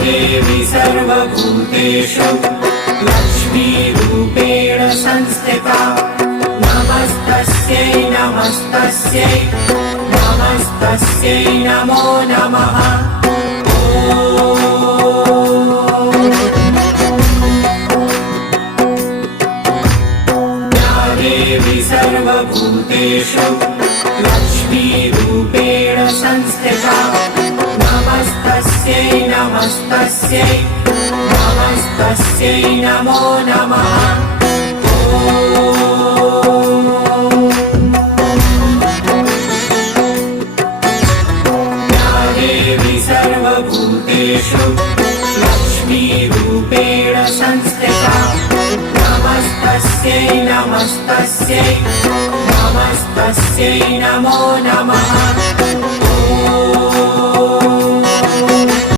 देवी सर्वभूतेषु लक्ष्मीरूपेण संस्थिता नमस्तस्यै नमस्तस्यै नमस्तस्यै नमो नमः। देवी सर्वभूतेषु लक्ष्मीरूपेण संस्थिता नमस्तस्यै नमस्तस्यै नमस्तस्यै नमो नमः। देवी सर्वभूतेषु लक्ष्मीरूपेण संस्थिता नमस्तस्यै नमस्तस्यै नमस्तस्यै नमो नमः।